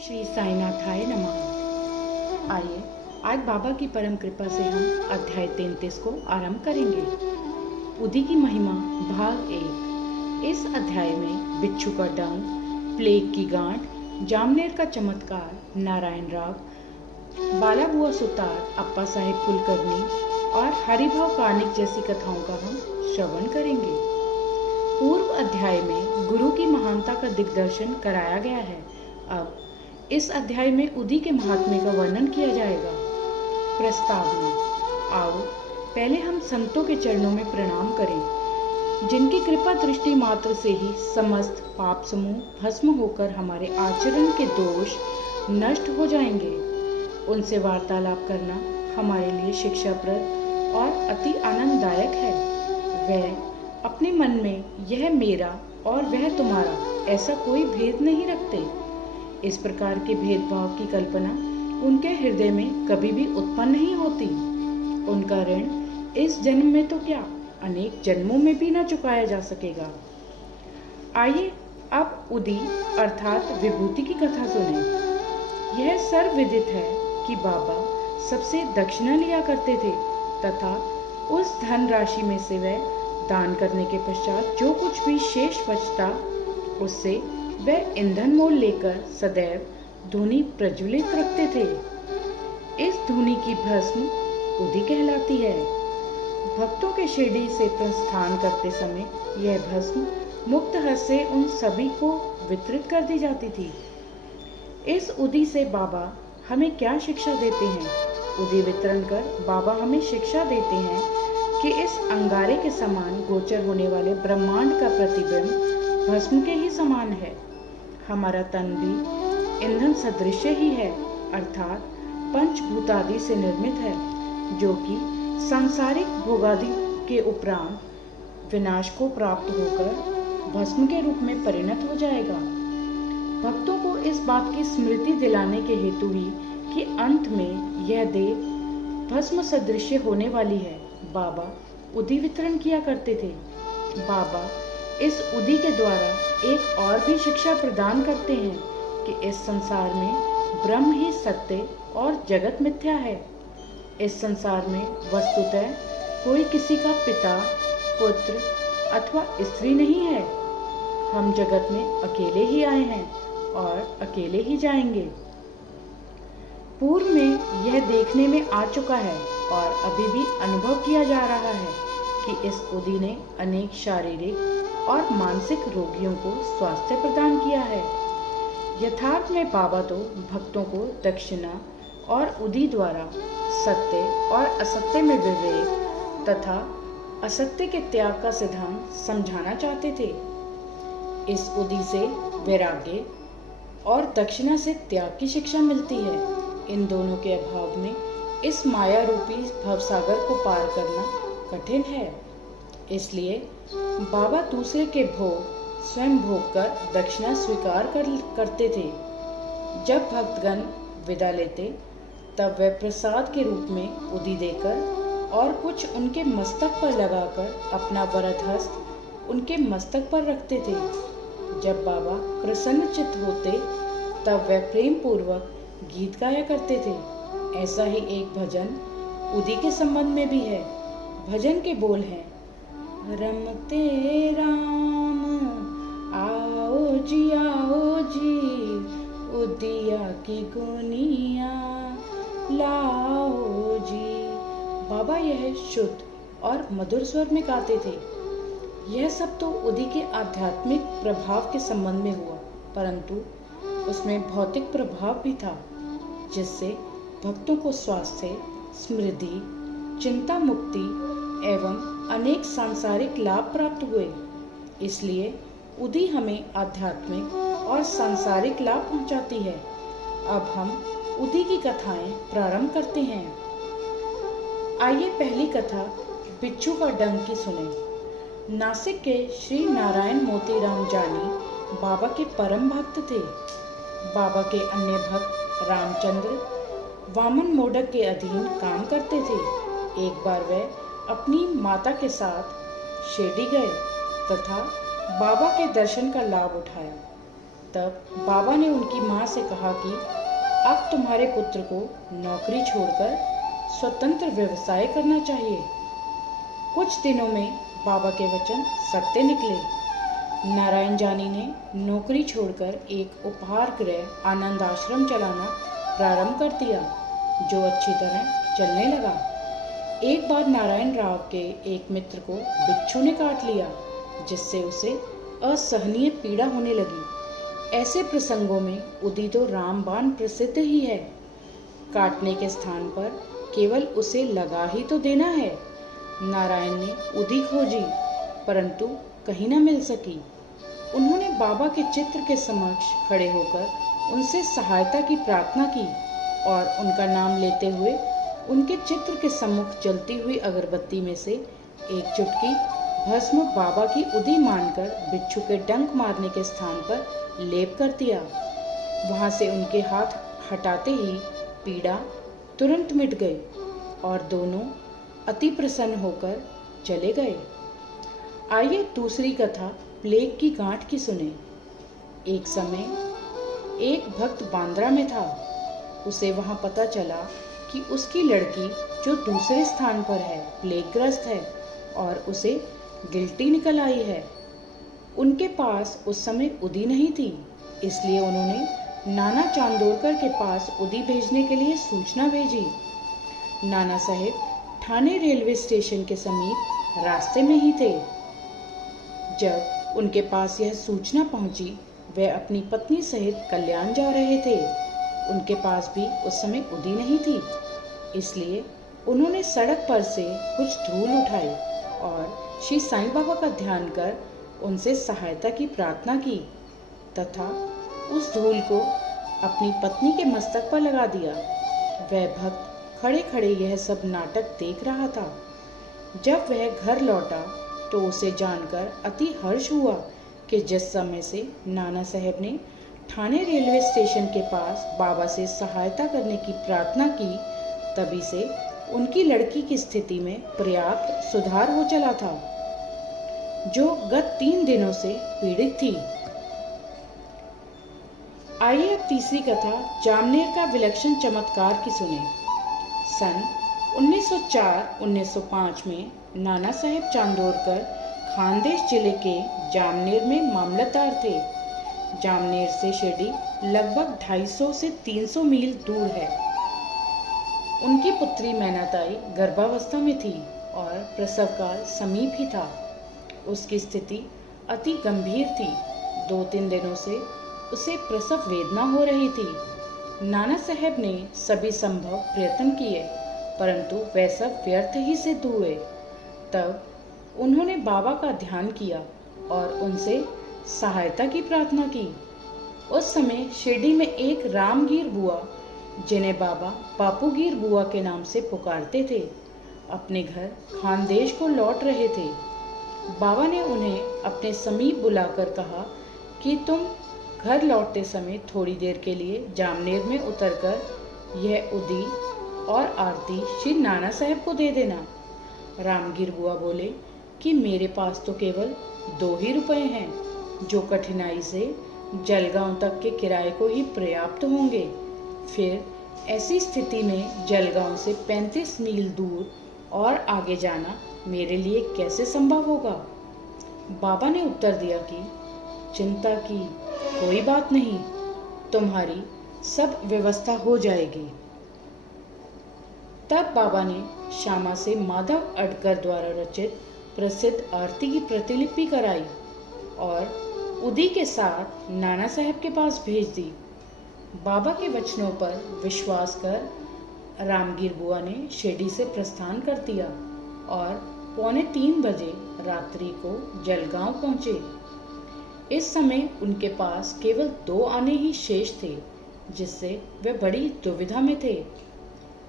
श्री साईनाथाय नमः। आइए आज बाबा की परम कृपा से हम अध्याय 33 को आरंभ करेंगे। उदी की महिमा भाग 1। इस अध्याय में बिच्छू का डंक, प्लेग की गांठ, जामनेर का चमत्कार, नारायण राग, बाला बुआ सुतार, अप्पा साहेब कुलकर्णी और हरिभाव कार्निक जैसी कथाओं का हम श्रवण करेंगे। पूर्व अध्याय में गुरु की महानता का दिग्दर्शन कराया गया है। अब इस अध्याय में उदी के महात्म्य का वर्णन किया जाएगा। प्रस्तावना। आओ पहले हम संतों के चरणों में प्रणाम करें, जिनकी कृपा दृष्टि मात्र से ही समस्त पाप समूह भस्म होकर हमारे आचरण के दोष नष्ट हो जाएंगे। उनसे वार्तालाप करना हमारे लिए शिक्षाप्रद और अति आनंददायक है। वह अपने मन में यह मेरा और वह तुम्हारा ऐसा कोई भेद नहीं रखते। इस प्रकार के भेदभाव की कल्पना उनके हृदय में कभी भी उत्पन्न नहीं होती। उनका ऋण इस जन्म में तो क्या, अनेक जन्मों में भी न चुकाया जा सकेगा। आइए अब उदी अर्थात विभूति की कथा सुने। यह सर्वविदित है कि बाबा सबसे दक्षिणा लिया करते थे तथा उस धन राशि में से वह दान करने के पश्चात जो कुछ भी शेष बचता उससे वह ईंधन मोल लेकर सदैव धूनी प्रज्वलित रखते थे। इस धूनी की भस्म उदी कहलाती है। भक्तों के शिरडी से प्रस्थान करते समय यह भस्म मुक्त हस्त से उन सभी को वितरित कर दी जाती थी। इस उदी से बाबा हमें क्या शिक्षा देते हैं? उदी वितरण कर बाबा हमें शिक्षा देते हैं कि इस अंगारे के समान गोचर होने वाले ब्रह्मांड का प्रतिबिंब भस्म के ही समान है। हमारा तन भी ईंधन सदृश ही है, अर्थात पंचभूतादि से निर्मित है, जो कि सांसारिक भोगादि के उपरांत विनाश को प्राप्त होकर भस्म के रूप में परिणत हो जाएगा। भक्तों को इस बात की स्मृति दिलाने के हेतु ही कि अंत में यह देह भस्म सदृश होने वाली है, बाबा उदी वितरण किया करते थे। बाबा इस उदी के द्वारा एक और भी शिक्षा प्रदान करते हैं कि इस संसार में ब्रह्म ही सत्य और जगत मिथ्या है। इस संसार में वस्तुतः कोई किसी का पिता, पुत्र अथवा स्त्री नहीं है। हम जगत में अकेले ही आए हैं और अकेले ही जाएंगे। पूर्व में यह देखने में आ चुका है और अभी भी अनुभव किया जा रहा है कि इस उदी ने अनेक शारीरिक और मानसिक रोगियों को स्वास्थ्य प्रदान किया है। यथार्थ में बाबा तो भक्तों को दक्षिणा और उदी द्वारा सत्य और असत्य में विवेक तथा असत्य के त्याग का सिद्धांत समझाना चाहते थे। इस उदी से वैराग्य और दक्षिणा से त्याग की शिक्षा मिलती है। इन दोनों के अभाव में इस माया रूपी भवसागर को पार करना कठिन है। इसलिए बाबा दूसरे के भोग स्वयं भोग कर दक्षिणा स्वीकार करते थे। जब भक्तगण विदा लेते तब वे प्रसाद के रूप में उदी देकर और कुछ उनके मस्तक पर लगाकर अपना वरद हस्त उनके मस्तक पर रखते थे। जब बाबा प्रसन्नचित्त होते तब वे प्रेम पूर्वक गीत गाया करते थे। ऐसा ही एक भजन उदी के संबंध में भी है। भजन के बोल हैं, रमते राम आओ जी उदिया की गुनिया लाओ जी। बाबा यह शुद्ध और मधुर स्वर में गाते थे। यह सब तो उदी के आध्यात्मिक प्रभाव के संबंध में हुआ, परंतु उसमें भौतिक प्रभाव भी था, जिससे भक्तों को स्वास्थ्य, समृद्धि, चिंता मुक्ति एवं अनेक सांसारिक लाभ प्राप्त हुए। इसलिए उदी हमें आध्यात्मिक और सांसारिक लाभ पहुंचाती है। अब हम उदी की कथाएं प्रारंभ करते हैं। आइए पहली कथा बिच्छू का डंक की सुने। नासिक के श्री नारायण मोतीराम जानी बाबा के परम भक्त थे। बाबा के अन्य भक्त रामचंद्र वामन मोडक के अधीन काम करते थे। एक बार वह अपनी माता के साथ शिरडी गए तथा बाबा के दर्शन का लाभ उठाया। तब बाबा ने उनकी माँ से कहा कि अब तुम्हारे पुत्र को नौकरी छोड़कर स्वतंत्र व्यवसाय करना चाहिए। कुछ दिनों में बाबा के वचन सत्य निकले। नारायण जानी ने नौकरी छोड़कर एक उपहार गृह आनंद आश्रम चलाना प्रारंभ कर दिया, जो अच्छी तरह चलने लगा। एक बार नारायण राव के एक मित्र को बिच्छू ने काट लिया, जिससे उसे असहनीय पीड़ा होने लगी। ऐसे प्रसंगों में उदी तो रामबाण प्रसिद्ध ही है। काटने के स्थान पर केवल उसे लगा ही तो देना है। नारायण ने उदी खोजी, परंतु कहीं न मिल सकी। उन्होंने बाबा के चित्र के समक्ष खड़े होकर उनसे सहायता की प्रार्थना की और उनका नाम लेते हुए उनके चित्र के सम्मुख जलती हुई अगरबत्ती में से एक चुटकी भस्म बाबा की उदी मानकर बिच्छू के डंक मारने के स्थान पर लेप कर दिया। वहां से उनके हाथ हटाते ही पीड़ा तुरंत मिट गई और दोनों अति प्रसन्न होकर चले गए। आइए दूसरी कथा प्लेग की गांठ की सुने। एक समय एक भक्त बांद्रा में था। उसे वहां पता चला कि उसकी लड़की जो दूसरे स्थान पर है प्लेगग्रस्त है और उसे गिल्टी निकल आई है। उनके पास उस समय उदी नहीं थी, इसलिए उन्होंने नाना चांदोरकर के पास उदी भेजने के लिए सूचना भेजी। नाना साहेब ठाणे रेलवे स्टेशन के समीप रास्ते में ही थे। जब उनके पास यह सूचना पहुंची, वे अपनी पत्नी सहित कल्याण जा रहे थे। उनके पास भी उस समय उदी नहीं थी, इसलिए उन्होंने सड़क पर से कुछ धूल उठाई और श्री साईं बाबा का ध्यान कर उनसे सहायता की प्रार्थना की तथा उस धूल को अपनी पत्नी के मस्तक पर लगा दिया। वह भक्त खड़े खड़े यह सब नाटक देख रहा था। जब वह घर लौटा तो उसे जानकर अति हर्ष हुआ कि जिस समय से नाना साहब ने ठाणे रेलवे स्टेशन के पास बाबा से सहायता करने की प्रार्थना की, तभी से उनकी लड़की की स्थिति में पर्याप्त सुधार हो चला था, जो गत 3 दिनों से पीड़ित थी। आइए अब तीसरी कथा जामनेर का विलक्षण चमत्कार की सुने। सन 1904-1905 में नाना साहेब चांदोरकर खानदेश जिले के जामनेर में मामलतदार थे। जामनेर से शिरडी लगभग 250 से 300 मील दूर है। उनकी पुत्री मैनाताई गर्भावस्था में थी और प्रसव काल समीप ही था। उसकी स्थिति अति गंभीर थी। 2-3 दिनों से उसे प्रसव वेदना हो रही थी। नाना साहब ने सभी संभव प्रयत्न किए, परंतु वह सब व्यर्थ ही सिद्ध हुए। तब उन्होंने बाबा का ध्यान किया और उनसे सहायता की प्रार्थना की। उस समय शिरडी में एक रामगीर बुआ, जिन्हें बाबा बापूगीर बुआ के नाम से पुकारते थे, अपने घर खानदेश को लौट रहे थे। बाबा ने उन्हें अपने समीप बुलाकर कहा कि तुम घर लौटते समय थोड़ी देर के लिए जामनेर में उतरकर यह उदी और आरती श्री नाना साहब को दे देना। रामगीर बुआ बोले कि मेरे पास तो केवल 2 ही रुपए हैं, जो कठिनाई से जलगांव तक के किराए को ही पर्याप्त होंगे। फिर ऐसी स्थिति में जलगांव से 35 मील दूर और आगे जाना मेरे लिए कैसे संभव होगा। बाबा ने उत्तर दिया कि चिंता की कोई बात नहीं, तुम्हारी सब व्यवस्था हो जाएगी। तब बाबा ने श्यामा से माधव अडकर द्वारा रचित प्रसिद्ध आरती की प्रतिलिपि कराई और उदी के साथ नाना साहब के पास भेज दी। बाबा के वचनों पर विश्वास कर रामगीर बुआ ने शिरडी से प्रस्थान कर दिया और 2:45 बजे रात्रि को जलगांव पहुंचे। इस समय उनके पास केवल 2 आने ही शेष थे, जिससे वे बड़ी दुविधा में थे।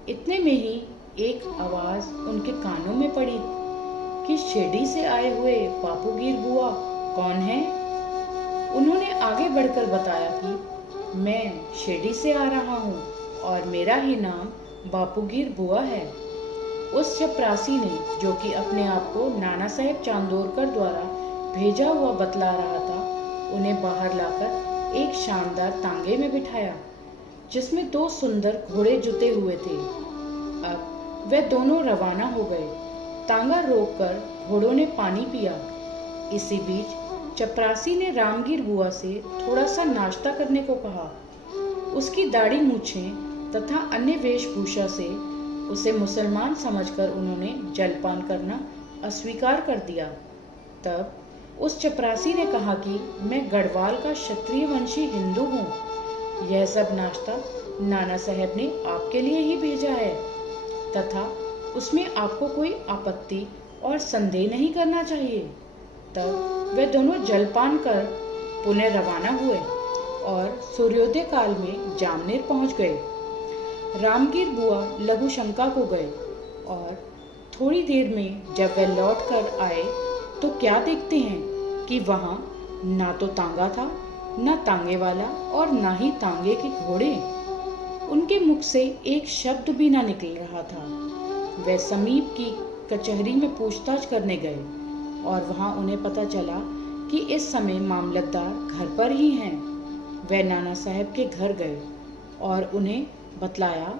इतने में ही एक आवाज उनके कानों में पड़ी कि शिरडी से आए हुए बापूगीर बुआ कौन है। उन्होंने आगे बढ़कर बताया कि मैं शिरडी से आ रहा हूँ और मेरा ही नाम बापूगीर बुआ है। उस चपरासी ने, जो कि अपने आप को नाना साहेब चांदोरकर द्वारा भेजा हुआ बतला रहा था, उन्हें बाहर लाकर एक शानदार तांगे में बिठाया जिसमें 2 सुंदर घोड़े जुते हुए थे। अब वे दोनों रवाना हो गए। तांगा रोककर घोड़ों ने पानी पिया। इसी बीच चपरासी ने रामगीर बुआ से थोड़ा सा नाश्ता करने को कहा। उसकी दाढ़ी मूछें तथा अन्य वेशभूषा से उसे मुसलमान समझकर उन्होंने जलपान करना अस्वीकार कर दिया। तब उस चपरासी ने कहा कि मैं गढ़वाल का क्षत्रिय वंशी हिंदू हूँ। यह सब नाश्ता नाना साहब ने आपके लिए ही भेजा है तथा उसमें आपको कोई आपत्ति और संदेह नहीं करना चाहिए। तब वे दोनों जलपान कर पुनः रवाना हुए और सूर्योदय काल में जामनेर पहुंच गए। रामगीर बुआ लघु शंका को गए और थोड़ी देर में जब वे लौट कर आए तो क्या देखते हैं कि वहां ना तो तांगा था, न तांगे वाला और ना ही तांगे के घोड़े। उनके मुख से एक शब्द भी ना निकल रहा था। वे समीप की कचहरी में पूछताछ करने गए और वहां उन्हें पता चला कि इस समय मामलतदार घर पर ही हैं। वे नाना साहब के घर गए और उन्हें बतलाया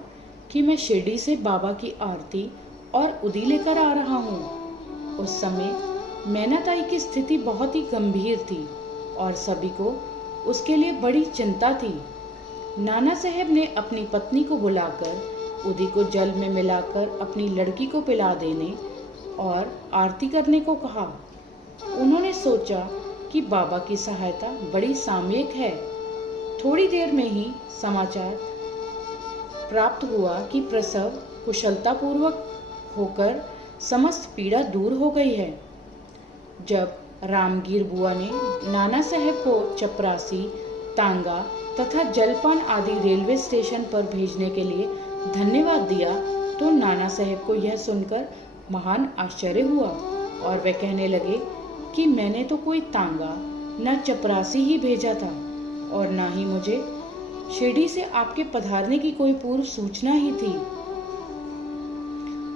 कि मैं शिरडी से बाबा की आरती और उदी लेकर आ रहा हूँ। उस समय मैनाताई की स्थिति बहुत ही गंभीर थी और सभी को उसके लिए बड़ी चिंता थी। नाना साहब ने अपनी पत्नी को बुलाकर उदी को जल में मिलाकर अपनी लड़की को पिला देने और आरती करने को कहा। उन्होंने सोचा कि बाबा की सहायता बड़ी सामयिक है। थोड़ी देर में ही समाचार प्राप्त हुआ कि प्रसव कुशलतापूर्वक होकर समस्त पीड़ा दूर हो गई है। जब रामगीर बुआ ने नाना साहब को चपरासी, तांगा तथा जलपान आदि रेलवे स्टेशन पर भेजने के लिए धन्यवाद दिया तो नाना साहब को यह सुनकर महान आश्चर्य हुआ और वे कहने लगे कि मैंने तो कोई तांगा न चपरासी ही भेजा था और ना ही मुझे शिरडी से आपके पधारने की कोई पूर्व सूचना ही थी।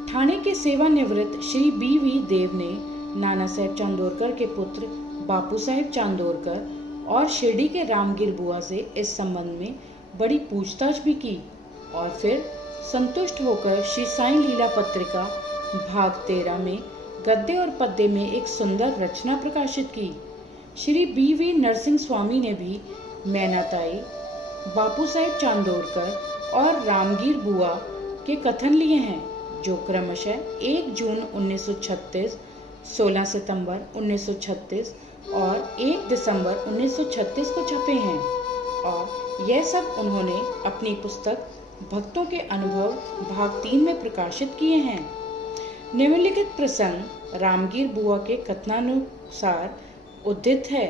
ठाणे के सेवानिवृत्त श्री B.V. देव ने नाना साहब चांदोरकर के पुत्र बापू साहब चांदोरकर और शिरडी के रामगीर बुआ से इस संबंध में बड़ी पूछताछ भी की और फिर संतुष्ट होकर श्री साईं लीला पत्रिका भाग 13 में गद्य और पद्य में एक सुंदर रचना प्रकाशित की। श्री B.V. नरसिंह स्वामी ने भी मैनाताई, बापू साहब चांदोरकर और रामगीर बुआ के कथन लिए हैं जो क्रमशः 1 जून 1936, 16 सितंबर 1936 और 1 दिसंबर 1936 को छपे हैं और यह सब उन्होंने अपनी पुस्तक भक्तों के अनुभव भाग 3 में प्रकाशित किए हैं। निम्नलिखित प्रसंग रामगीर बुआ के कथनानुसार उद्धृत है।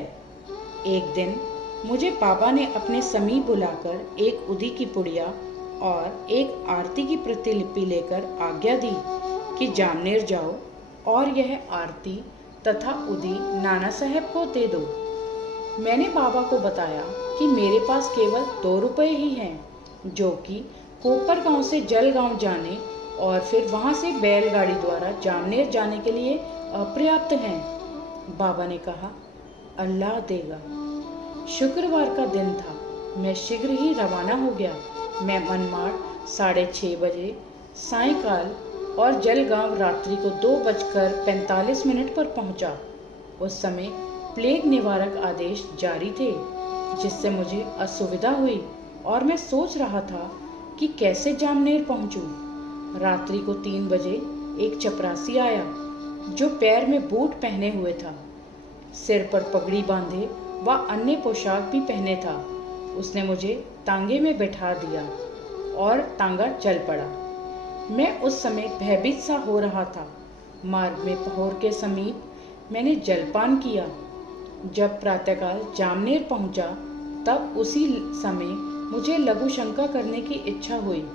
एक दिन मुझे बाबा ने अपने समीप बुलाकर एक उदी की पुड़िया और एक आरती की प्रतिलिपि लेकर आज्ञा दी कि जामनेर जाओ और यह आरती तथा उदी नाना साहब को दे दो। मैंने बाबा को बताया कि मेरे पास केवल 2 रुपये ही हैं जो कि कोपर गांव से जलगांव जाने और फिर वहां से बैलगाड़ी द्वारा जामनेर जाने के लिए अपर्याप्त हैं। बाबा ने कहा, अल्लाह देगा। शुक्रवार का दिन था। मैं शीघ्र ही रवाना हो गया। मैं मनमाड़ 6:30 बजे सायंकाल और जलगांव रात्रि को 2:45 पर पहुंचा। उस समय प्लेग निवारक आदेश जारी थे जिससे मुझे असुविधा हुई और मैं सोच रहा था कि कैसे जामनेर पहुंचूं। रात्रि को 3 बजे एक चपरासी आया जो पैर में बूट पहने हुए था, सिर पर पगड़ी बांधे व अन्य पोशाक भी पहने था। उसने मुझे तांगे में बैठा दिया और तांगा चल पड़ा। मैं उस समय भयभीत सा हो रहा था। मार्ग में पहोर के समीप मैंने जलपान किया। जब प्रातःकाल जामनेर पहुंचा तब उसी समय मुझे लघु शंका करने की इच्छा हुई।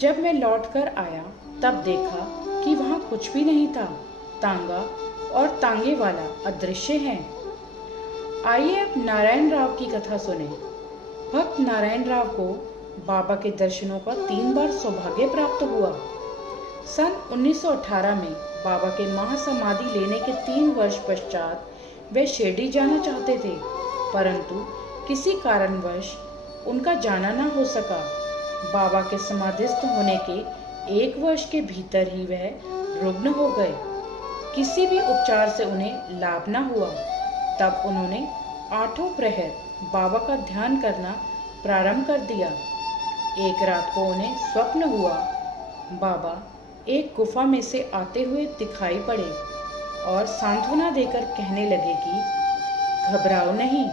जब मैं लौटकर आया तब देखा कि वहां कुछ भी नहीं था। तांगा और तांगे वाला अदृश्य है। आइए अब नारायण राव की कथा सुने। भक्त नारायण राव को बाबा के दर्शनों का 3 बार सौभाग्य प्राप्त हुआ। सन 1918 में बाबा के महासमाधि लेने के 3 वर्ष पश्चात वे शिरडी जाना चाहते थे। परंतु किसी कारणवश उनका जाना न हो सका। बाबा के समाधिस्थ होने के 1 वर्ष के भीतर ही वह रुग्ण हो गए। किसी भी उपचार से उन्हें लाभ न हुआ। तब उन्होंने 8 प्रहर बाबा का ध्यान करना प्रारंभ कर दिया। एक रात को उन्हें स्वप्न हुआ, बाबा एक गुफा में से आते हुए दिखाई पड़े और सांत्वना देकर कहने लगे कि घबराओ नहीं,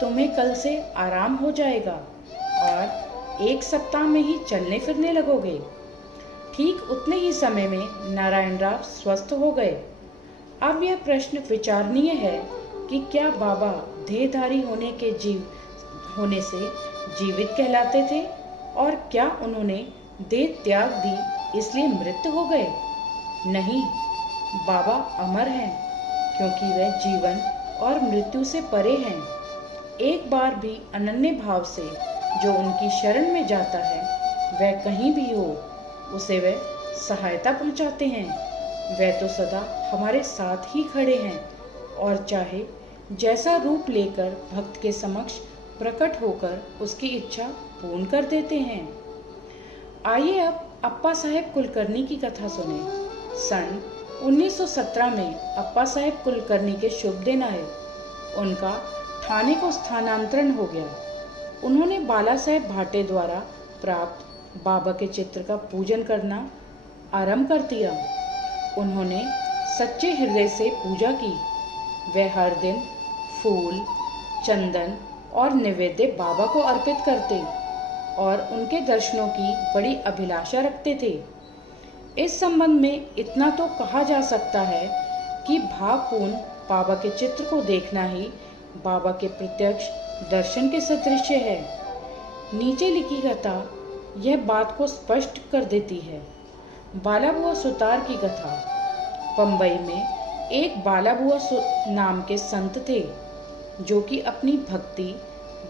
तुम्हें कल से आराम हो जाएगा और 1 सप्ताह में ही चलने फिरने लगोगे। ठीक उतने ही समय में नारायण राव स्वस्थ हो गए। अब यह प्रश्न विचारणीय है कि क्या बाबा देहधारी होने से जीवित कहलाते थे और क्या उन्होंने देह त्याग दी इसलिए मृत हो गए? नहीं, बाबा अमर हैं क्योंकि वह जीवन और मृत्यु से परे हैं। एक बार भी अनन्य भाव से जो उनकी शरण में जाता है वह कहीं भी हो उसे वह सहायता पहुंचाते हैं। वह तो सदा हमारे साथ ही खड़े हैं और चाहे जैसा रूप लेकर भक्त के समक्ष प्रकट होकर उसकी इच्छा पूर्ण कर देते हैं। आइए अब अप्पा साहेब कुलकर्णी की कथा सुने। सन 1917 में अप्पा साहेब कुलकर्णी के शुभ दिन आए। उनका ठाणे को स्थानांतरण हो गया। उन्होंने बाला साहेब भाटे द्वारा प्राप्त बाबा के चित्र का पूजन करना आरंभ कर दिया। उन्होंने सच्चे हृदय से पूजा की। वे हर दिन फूल, चंदन और निवेद्य बाबा को अर्पित करते और उनके दर्शनों की बड़ी अभिलाषा रखते थे। इस संबंध में इतना तो कहा जा सकता है कि भावपूर्ण बाबा के चित्र को देखना ही बाबा के प्रत्यक्ष दर्शन के सदृश है। नीचे लिखी कथा यह बात को स्पष्ट कर देती है। बाला बुआ सुतार की कथा। बंबई में एक बाला बुआ नाम के संत थे जो कि अपनी भक्ति,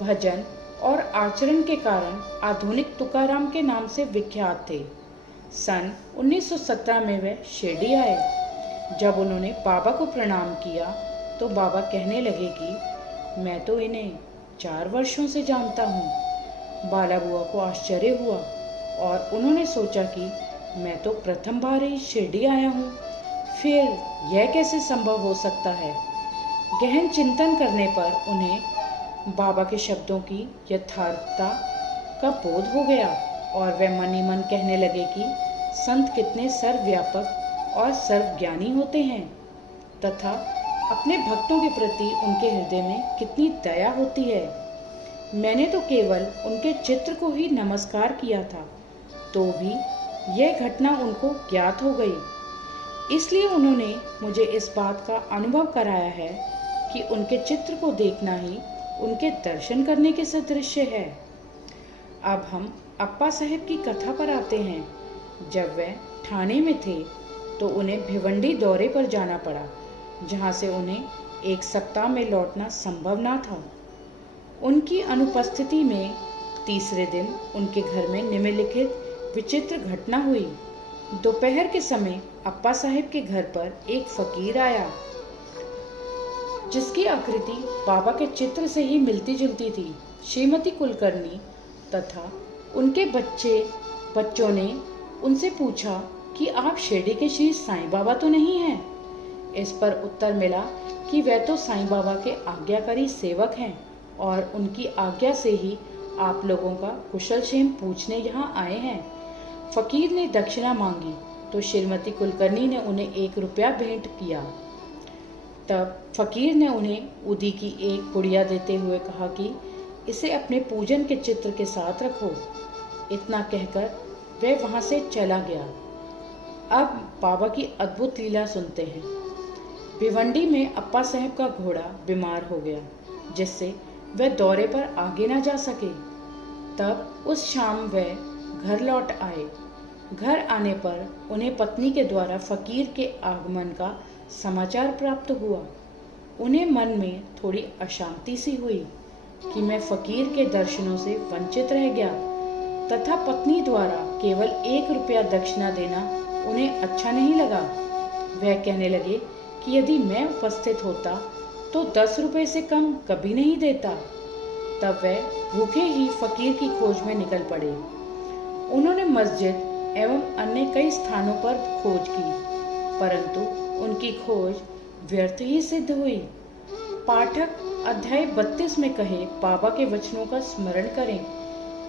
भजन और आचरण के कारण आधुनिक तुकाराम के नाम से विख्यात थे। सन 1917 में वे शिरडी आए। जब उन्होंने बाबा को प्रणाम किया तो बाबा कहने लगे कि मैं तो इन्हें 4 वर्षों से जानता हूँ। बाला बुआ को आश्चर्य हुआ और उन्होंने सोचा कि मैं तो प्रथम बार ही शिरडी आया हूँ, फिर यह कैसे संभव हो सकता है। गहन चिंतन करने पर उन्हें बाबा के शब्दों की यथार्थता का बोध हो गया और वे मन ही मन कहने लगे कि संत कितने सर्वव्यापक और सर्वज्ञानी होते हैं तथा अपने भक्तों के प्रति उनके हृदय में कितनी दया होती है। मैंने तो केवल उनके चित्र को ही नमस्कार किया था तो भी यह घटना उनको ज्ञात हो गई। इसलिए उन्होंने मुझे इस बात का अनुभव कराया है कि उनके चित्र को देखना ही उनके दर्शन करने के सदृश है। अब हम अप्पा साहेब की कथा पर आते हैं। जब वे ठाणे में थे तो उन्हें भिवंडी दौरे पर जाना पड़ा, जहां से उन्हें 1 सप्ताह में लौटना संभव न था। उनकी अनुपस्थिति में तीसरे दिन उनके घर में निम्नलिखित विचित्र घटना हुई। दोपहर के समय अप्पा साहेब के घर पर एक फकीर आया जिसकी आकृति बाबा के चित्र से ही मिलती जुलती थी। श्रीमती कुलकर्णी तथा उनके बच्चों ने उनसे पूछा कि आप शिरडी के श्री साईं बाबा तो नहीं हैं। इस पर उत्तर मिला कि वे तो साईं बाबा के आज्ञाकारी सेवक हैं और उनकी आज्ञा से ही आप लोगों का कुशल क्षेम पूछने यहाँ आए हैं। फकीर ने दक्षिणा मांगी तो श्रीमती कुलकर्णी ने उन्हें 1 रुपया भेंट किया। तब फकीर ने उन्हें उदी की एक पुड़िया देते हुए कहा कि इसे अपने पूजन के चित्र के साथ रखो। इतना कहकर वह वहां से चला गया। अब बाबा की अद्भुत लीला सुनते हैं। भिवंडी में अप्पा साहेब का घोड़ा बीमार हो गया जिससे वह दौरे पर आगे न जा सके। तब उस शाम वह घर लौट आए। घर आने पर उन्हें पत्नी के द्वारा फकीर के आगमन का समाचार प्राप्त हुआ। उन्हें मन में थोड़ी अशांति सी हुई कि मैं फकीर के दर्शनों से वंचित रह गया तथा पत्नी द्वारा केवल 1 रुपया दक्षिणा देना उन्हें अच्छा नहीं लगा। वह कहने लगे कि यदि मैं उपस्थित होता तो 10 रुपए से कम कभी नहीं देता। तब वह भूखे ही फकीर की खोज में निकल पड़े। उन्होंने मस्जिद एवं अन्य कई स्थानों पर खोज की, परंतु उनकी खोज व्यर्थ ही सिद्ध हुई। पाठक अध्याय 32 में कहे बाबा के वचनों का स्मरण करें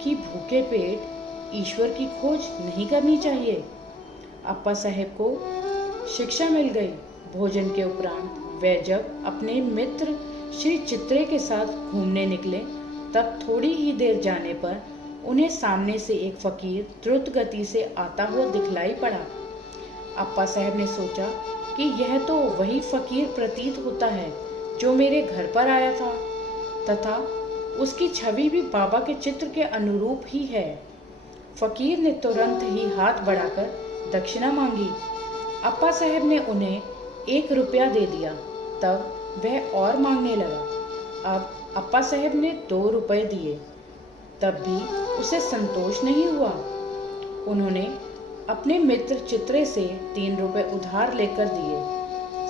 कि भूखे पेट ईश्वर की खोज नहीं करनी चाहिए। अप्पा साहेब को शिक्षा मिल गई। भोजन के उपरांत वे जब अपने मित्र श्री चित्रे के साथ घूमने निकले, तब थोड़ी ही देर जाने पर उन्हें सामने से एक फकीर द्रुत गति से आता हुआ दिखलाई पड़ा। अप्पा साहब ने सोचा कि यह तो वही फकीर प्रतीत होता है जो मेरे घर पर आया था, तथा उसकी छवि भी बाबा के चित्र के अनुरूप ही है। फकीर ने तुरंत ही हाथ बढ़ाकर दक्षिणा मांगी। अप्पा साहब ने उन्हें 1 रुपया दे दिया। तब वह और मांगने लगा। अब अप्पा साहब ने 2 रुपए दिए, तब भी उसे संतोष नहीं हुआ। उन्होंने अपने मित्र चित्रे से 3 रुपए उधार लेकर दिए,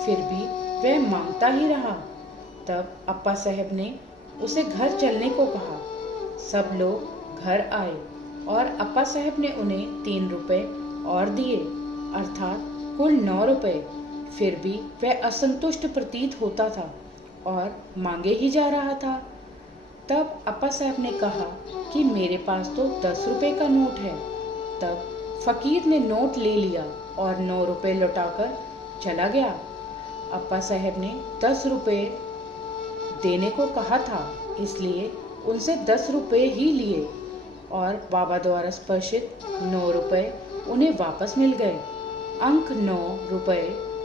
फिर भी वह मांगता ही रहा। तब अप्पा साहब ने उसे घर चलने को कहा। सब लोग घर आए और अप्पा साहब ने उन्हें 3 रुपए और दिए, अर्थात कुल 9 रुपए। फिर भी वह असंतुष्ट प्रतीत होता था और मांगे ही जा रहा था। तब अप्पा साहब ने कहा कि मेरे पास तो 10 रुपए का नोट है। तब फकीर ने नोट ले लिया और 9 रुपए लौटाकर चला गया। अप्पा साहब ने 10 रुपए देने को कहा था, इसलिए उनसे 10 रुपए ही लिए और बाबा द्वारा स्पर्शित 9 रुपए उन्हें वापस मिल गए। अंक 9 रुपए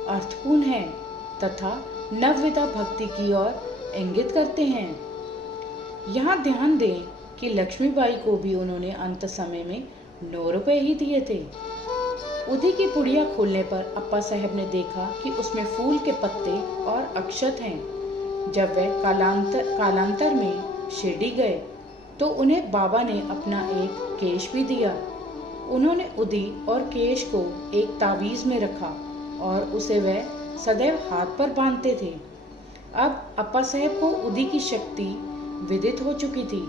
अर्थपूर्ण है तथा नवविधा भक्ति की ओर इंगित करते हैं। यहाँ ध्यान दें कि लक्ष्मीबाई को भी उन्होंने अंत समय में 9 रुपए ही दिए थे। उदी की पुड़िया खोलने पर अप्पा साहब ने देखा कि उसमें फूल के पत्ते और अक्षत हैं। जब वह कालांतर में शिरडी गए तो उन्हें बाबा ने अपना एक केश भी दिया। उन्होंने उदी और केश को एक तावीज में रखा और उसे वह सदैव हाथ पर बांधते थे। अब अप्पा साहब को उदी की शक्ति विदित हो चुकी थी।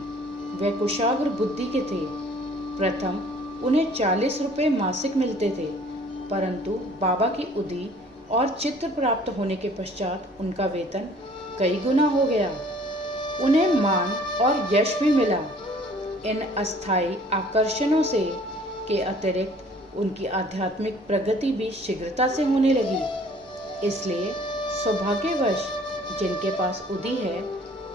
वह कुशाग्र बुद्धि के थे। प्रथम उन्हें 40 रुपए मासिक मिलते थे, परंतु बाबा की उदी और चित्र प्राप्त होने के पश्चात उनका वेतन कई गुना हो गया। उन्हें मान और यश भी मिला। इन अस्थायी आकर्षणों से के अतिरिक्त उनकी आध्यात्मिक प्रगति भी शीघ्रता से होने लगी। इसलिए सौभाग्यवश जिनके पास उदी है,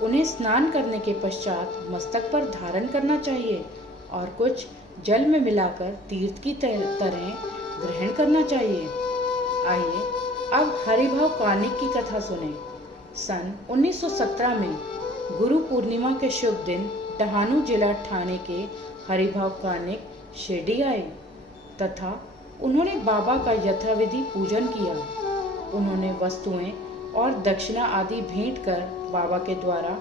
उन्हें स्नान करने के पश्चात मस्तक पर धारण करना चाहिए और कुछ जल में मिलाकर तीर्थ की तरह ग्रहण करना चाहिए। आइए अब हरिभाव कानिक की कथा सुने। सन 1917 में गुरु पूर्णिमा के शुभ दिन डहाणू जिला ठाणे के हरिभाव कानिक शिरडी आए तथा उन्होंने बाबा का यथाविधि पूजन किया। उन्होंने वस्तुएं और दक्षिणा आदि भेंट कर बाबा के द्वारा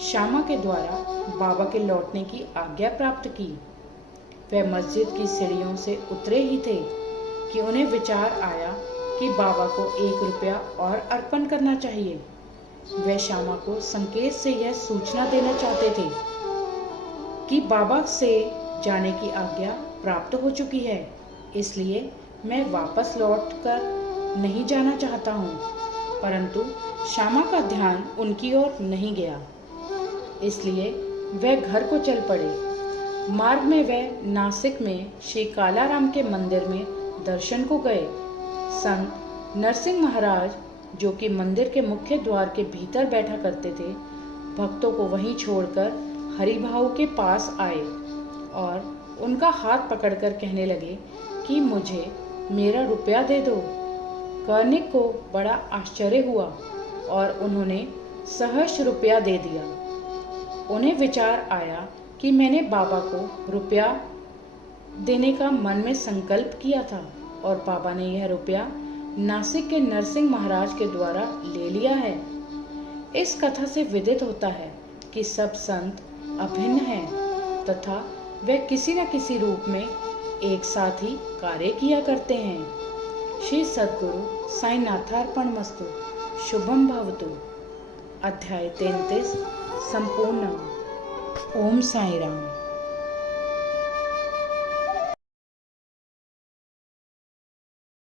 श्यामा के द्वारा बाबा के लौटने की आज्ञा प्राप्त की। वह मस्जिद की सीढ़ियों से उतरे ही थे कि उन्हें विचार आया कि बाबा को 1 रुपया और अर्पण करना चाहिए। वह श्यामा को संकेत से यह सूचना देना चाहते थे कि बाबा से जाने की आज्ञा प्राप्त हो चुकी है, इसलिए मैं वापस लौट कर नहीं जाना चाहता हूँ। परंतु श्यामा का ध्यान उनकी ओर नहीं गया, इसलिए वह घर को चल पड़े। मार्ग में वह नासिक में श्री कालाराम के मंदिर में दर्शन को गए। संत नरसिंह महाराज, जो कि मंदिर के मुख्य द्वार के भीतर बैठा करते थे, भक्तों को वहीं छोड़कर हरिभाव के पास आए और उनका हाथ पकड़कर कहने लगे कि मुझे मेरा रुपया दे दो। कर्णिक को बड़ा आश्चर्य हुआ और उन्होंने सहर्ष रुपया दे दिया। उन्हें विचार आया कि मैंने बाबा को रुपया देने का मन में संकल्प किया था और बाबा ने यह रुपया नासिक के नरसिंह महाराज के द्वारा ले लिया है। इस कथा से विदित होता है कि सब संत अभिन्न हैं तथा वे किसी न किसी रूप में एक साथ ही कार्य किया करते हैं। श्री सद्गुरु साईनाथार्पणमस्तु। शुभम भवतु। अध्याय 33 संपूर्ण। ओम साई राम।